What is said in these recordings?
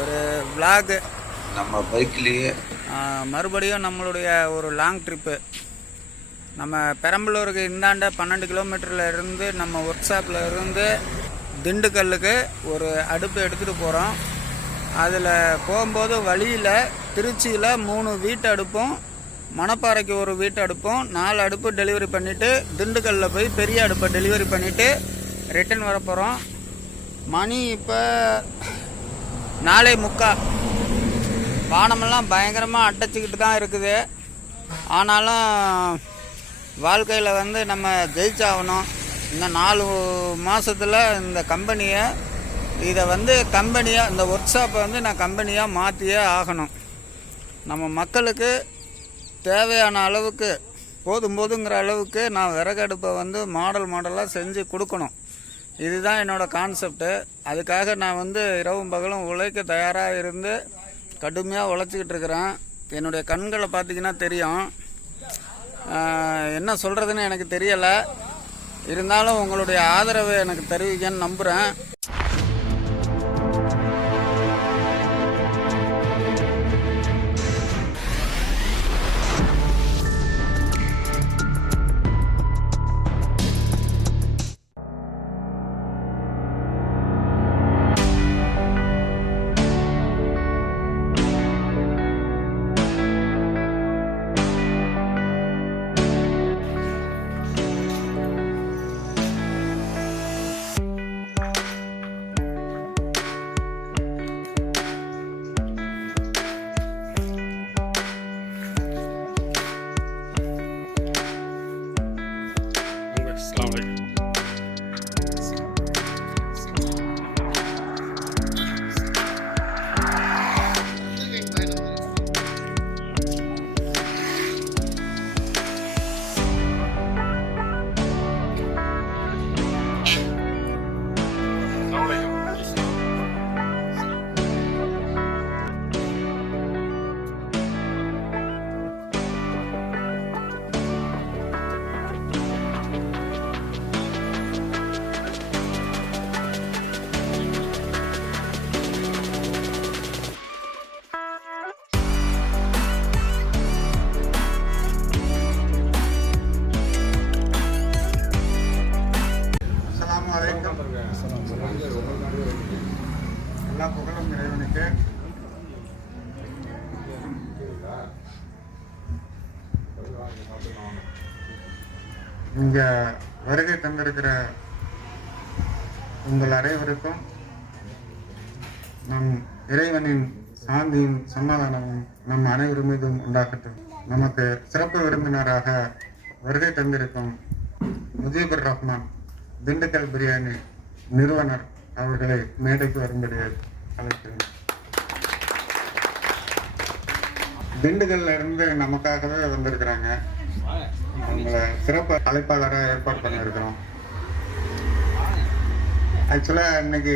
ஒரு விளாகு நம்ம பைக்லேயே மறுபடியும் நம்மளுடைய ஒரு லாங் ட்ரிப்பு. நம்ம பெரம்பலூருக்கு இந்தாண்ட 12 கிலோமீட்டரில் இருந்து நம்ம ஒர்க் ஷாப்பில் இருந்து திண்டுக்கல்லுக்கு ஒரு அடுப்பு எடுத்துகிட்டு போகிறோம். அதில் போகும்போது வழியில் திருச்சியில் 3 வீட்டு அடுப்பும் மணப்பாறைக்கு ஒரு வீட்டு அடுப்பும் 4 அடுப்பு டெலிவரி பண்ணிவிட்டு திண்டுக்கல்லில் போய் பெரிய அடுப்பை டெலிவரி பண்ணிவிட்டு ரிட்டன் வர போகிறோம். மணி இப்போ 4:45. வானமெல்லாம் பயங்கரமாக அடைச்சிக்கிட்டு தான் இருக்குது. ஆனாலும் வாழ்க்கையில் நம்ம ஜெயிச்சாகணும். இன்னும் 4 மாதத்தில் இந்த கம்பெனியை இந்த ஒர்க் ஷாப்பை நான் கம்பெனியாக மாற்றியே ஆகணும். நம்ம மக்களுக்கு தேவையான அளவுக்கு போதுங்கிற அளவுக்கு நான் விறகடுப்பை மாடலாக செஞ்சு கொடுக்கணும். இதுதான் என்னோடய கான்செப்டு. அதுக்காக நான் இரவும் பகலும் உழைக்க தயாராக இருந்து கடுமையாக உழைச்சிக்கிட்டு இருக்கிறேன். என்னுடைய கண்களை பார்த்திங்கன்னா தெரியும். என்ன சொல்கிறதுன்னு எனக்கு தெரியலை. இருந்தாலும் உங்களுடைய ஆதரவை எனக்கு தருவீங்கன்னு நம்புகிறேன். எல்லா புகழும் இறைவனுக்கு. இங்க வருகை தந்திருக்கிற உங்கள் அனைவருக்கும் நம் இறைவனின் சாந்தியும் சமாதானமும் நம் அனைவரும் மீதும் உண்டாகட்டும். நமக்கு சிறப்பு விருந்தினராக வருகை தந்திருக்கும் முஜீபுர் ரஹ்மான் திண்டுக்கல் பிரியாணி நிறுவனர் அவர்களை மேடைக்கு வரும்படி அழைக்கிறேன். திண்டுக்கல்ல இருந்து நமக்காகவே வந்திருக்கிறாங்க. அவங்களை சிறப்பு அழைப்பாளராக ஏற்பாடு பண்ணியிருக்கிறோம். ஆக்சுவலாக இன்னைக்கு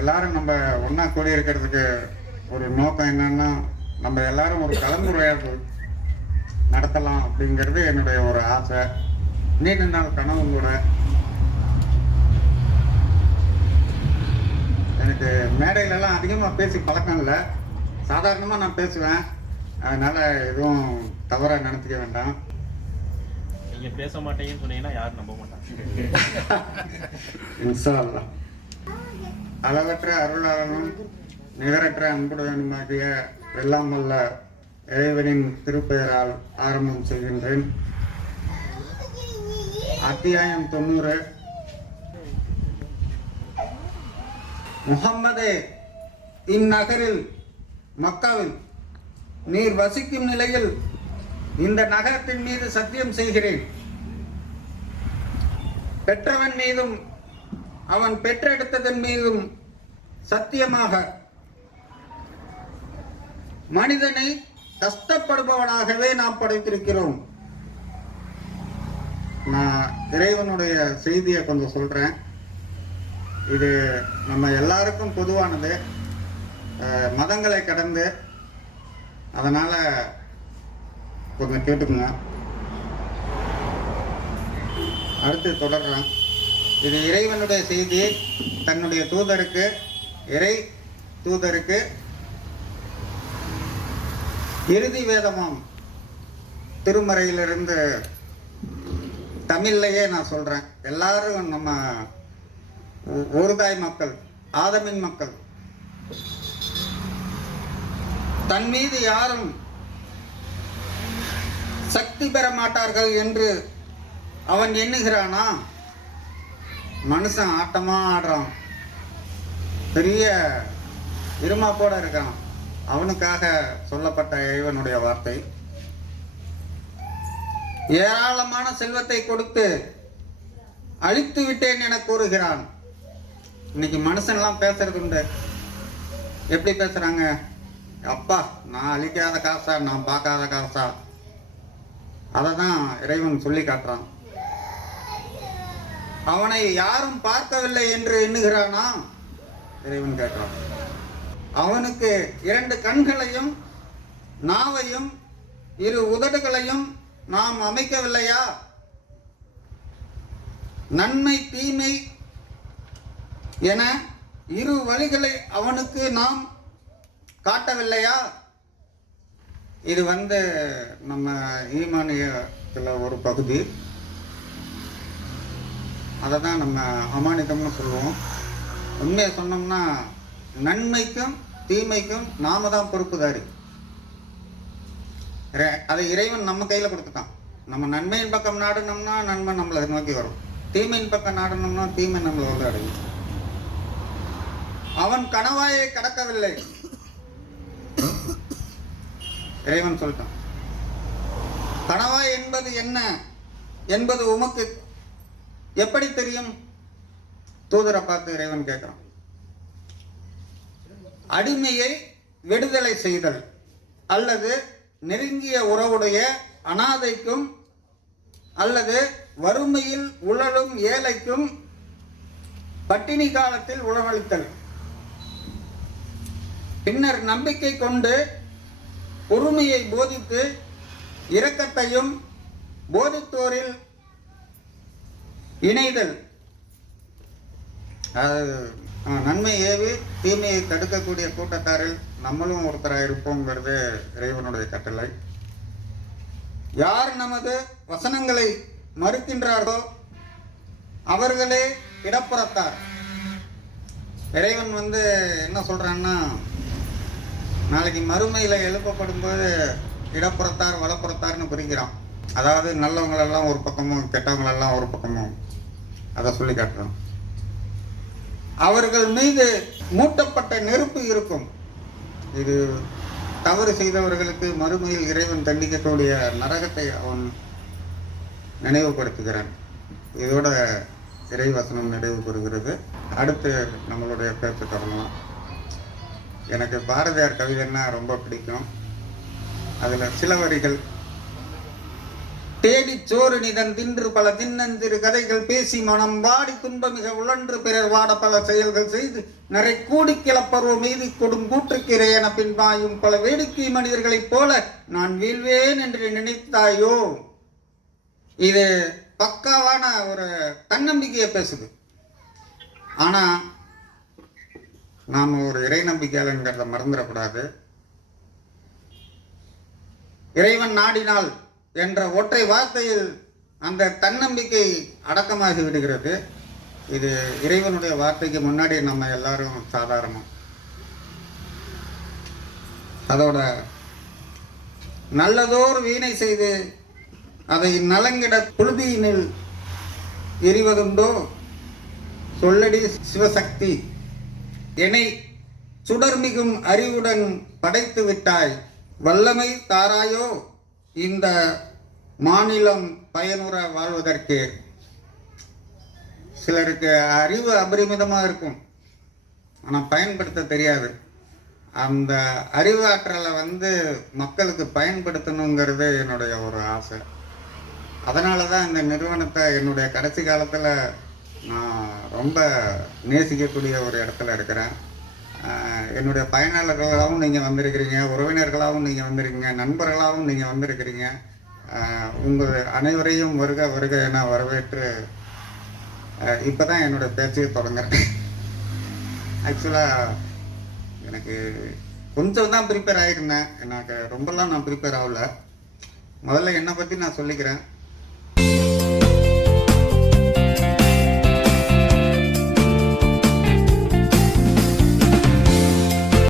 எல்லாரும் நம்ம ஒன்றா கூடி இருக்கிறதுக்கு ஒரு நோக்கம் என்னன்னா, நம்ம எல்லாரும் ஒரு கலந்துரையாடல் நடத்தலாம் அப்படிங்கிறது என்னுடைய ஒரு ஆசை, நீண்ட நாள் கனவும் கூட. எனக்கு மேடையிலலாம் அதிகமாக பேசி பழக்கம் இல்லை, சாதாரணமாக நான் பேசுவேன். அதனால் எதுவும் தவறாக நினச்சிக்க வேண்டாம். நீங்கள் பேச மாட்டீங்கன்னு சொன்னீங்கன்னா யாரும் நம்ப மாட்டாங்க. இன்ஷா அல்லாஹ். அளவற்ற அருளாளனும் நிகரற்ற அன்புடனுமாகிய எல்லாம் வல்ல இறைவனின் திருப்பெயரால் ஆரம்பம் செய்கின்றேன். அத்தியாயம் 90. முஹம்மதே, இந்நகரில் மக்காவில் நீர் வசிக்கும் நிலையில் இந்த நகரத்தின் மீது சத்தியம் செய்கிறேன். பெற்றவன் மீதும் அவன் பெற்றெடுத்ததன் மீதும் சத்தியமாக, மனிதனை கஷ்டப்படுபவனாகவே நாம் படைத்திருக்கிறோம். நான் இறைவனுடைய செய்தியை கொஞ்சம் சொல்றேன். இது நம்ம எல்லாருக்கும் பொதுவானது, மதங்களை கடந்து. அதனால கொஞ்சம் கேட்டுக்குங்க. அடுத்து தொடர்றேன். இது இறைவனுடைய செய்தி தன்னுடைய தூதருக்கு, இறை தூதருக்கு இறுதி வேதமாம் திருமறையிலிருந்து தமிழ்லையே நான் சொல்கிறேன். எல்லாரும் நம்ம ஒரு தாய் மக்கள், ஆதமின் மக்கள். தன் மீது யாரும் சக்தி பெற மாட்டார்கள் என்று அவன் எண்ணுகிறானா? மனுஷன் ஆட்டமா ஆடுறான், பெரிய இருமாப்போட இருக்கான். அவனுக்காக சொல்லப்பட்ட இறைவனுடைய வார்த்தை. ஏராளமான செல்வத்தை கொடுத்து அழித்து விட்டேன் என கூறுகிறான். இன்னைக்கு மனுஷன்லாம் பேசுறது உண்டு. எப்படி பேசுறாங்க? அப்பா, நான் அழிக்காத காசா, நான் பார்க்காத காசா? அதை தான் இறைவன் சொல்லி காட்டுறான். அவனை யாரும் பார்க்கவில்லை என்று எண்ணுகிறானா? இறைவன் கேட்கிறான். அவனுக்கு 2 கண்களையும் நாவையும் 2 உதடுகளையும் நாம் அமைக்கவில்லையா? நன்மை தீமை என 2 வழிகளை அவனுக்கு நாம் காட்டவில்லையா? இது நம்ம ஈமானியத்தில் ஒரு பகுதி. அதை தான் நம்ம அமானிதம்னு சொல்லுவோம். உண்மையை சொன்னோம்னா நன்மைக்கும் தீமைக்கும் நாம தான் பொறுப்புதாரி. அதை இறைவன் நம்ம கையில் கொடுத்துட்டான். நம்ம நன்மையின் பக்கம் நாடினோம்னா நன்மை நம்மளை நோக்கி வரும், தீமையின் பக்கம் நாடினோம்னா தீமை நம்மளை அடையும். அவன் கணவாயை கடக்கவில்லை, இறைவன் சொல்லிட்டான். கணவாய் என்பது என்ன என்பது உமக்கு எப்படி தெரியும்? தூதரை பார்த்து இறைவன் கேட்கிறான். அடிமையை விடுதலை செய்தல் அல்லது நெருங்கிய உறவுடைய அனாதைக்கும் அல்லது வறுமையில் உழலும் ஏழைக்கும் பட்டினி காலத்தில் உணவளித்தல். பின்னர் நம்பிக்கை கொண்டு பொறுமையை போதித்து இரக்கத்தையும் போதித்தோரில் இணைதல். நன்மை ஏவி தீமையை தடுக்கக்கூடிய கூட்டத்தாரில் நம்மளும் ஒருத்தராக இருப்போங்கிறது இறைவனுடைய கட்டளை. யார் நமது வசனங்களை மறுக்கின்றார்களோ அவர்களே இடப்புறத்தார். இறைவன் என்ன சொல்றான்னா, நாளைக்கு மறுமையில் எழுப்பப்படும் போது இடப்புறத்தார் வலப்புறத்தார்னு பிரிக்கிறான். அதாவது நல்லவங்களெல்லாம் ஒரு பக்கமும் கெட்டவங்களெல்லாம் ஒரு பக்கமும், அதை சொல்லி காட்டுறான். அவர்கள் மீது மூட்டப்பட்ட நெருப்பு இருக்கும். இது தவறு செய்தவர்களுக்கு மறுமையில் இறைவன் தண்டிக்கக்கூடிய நரகத்தை அவன் நினைவுபடுத்துகிறான். இதோட இறைவசனம் நிறைவு பெறுகிறது. அடுத்து நம்மளுடைய பேச்சு தொடங்கலாம். எனக்கு பாரதியார் கவிதைன்னா ரொம்ப பிடிக்கும். அதில் சில வரிகள்: தேடி சோறு நிதன் தின்று பல தின்னந்திரு கதைகள் பேசி மனம் வாடி துன்பமிக உழன்று பிறர் வாட பல செயல்கள் செய்து நிறை கூடி கிளப்பருவ மீது கொடும் கூற்றுக்கிறே என பின்பாயும் பல வேடிக்கை மனிதர்களைப் போல நான் வீழ்வேன் என்று நினைத்தாயோ. இது பக்காவான ஒரு தன்னம்பிக்கையை பேசுது. ஆனா நாம் ஒரு இறை நம்பிக்கையாளங்கிறத மறந்துடக்கூடாது. இறைவன் நாடினால் என்ற ஒற்றை வார்த்தையில் அந்த தன்னம்பிக்கை அடக்கமாகி விடுகிறது. இது இறைவனுடைய வார்த்தைக்கு முன்னாடி நம்ம எல்லாரும் சாதாரணம். அதோட நல்லதோர் வீணை செய்து அதை நலங்கிட புழுதியினில் எரிவதுண்டோ சொல்லடி சிவசக்தி. என்னை சுடர்மிகும் அறிவுடன் படைத்து விட்டாய், வல்லமை தாராயோ இந்த மாநிலம் பயனுற வாழ்வதற்கு. சிலருக்கு அறிவு அபரிமிதமாக இருக்கும், ஆனால் பயன்படுத்த தெரியாது. அந்த அறிவாற்றலை மக்களுக்கு பயன்படுத்தணுங்கிறது என்னுடைய ஒரு ஆசை. அதனால தான் இந்த நிறுவனத்தை என்னுடைய கடைசி காலத்தில் நான் ரொம்ப நேசிக்கக்கூடிய ஒரு இடத்துல இருக்கிறேன். என்னுடைய பயனாளர்களாகவும் நீங்கள் வந்திருக்கிறீங்க, உறவினர்களாகவும் நீங்கள் வந்திருக்கீங்க, நண்பர்களாகவும் நீங்கள் வந்திருக்கிறீங்க. உங்கள் அனைவரையும் வருக வருக என வரவேற்று இப்போ தான் என்னுடைய பேச்சையை தொடங்குறேன். ஆக்சுவலாக எனக்கு கொஞ்சம் தான் ப்ரிப்பேர் ஆகிருந்தேன், எனக்கு ரொம்பலாம் நான் ப்ரிப்பேர் ஆகல. முதல்ல என்னை பற்றி நான் சொல்லிக்கிறேன்.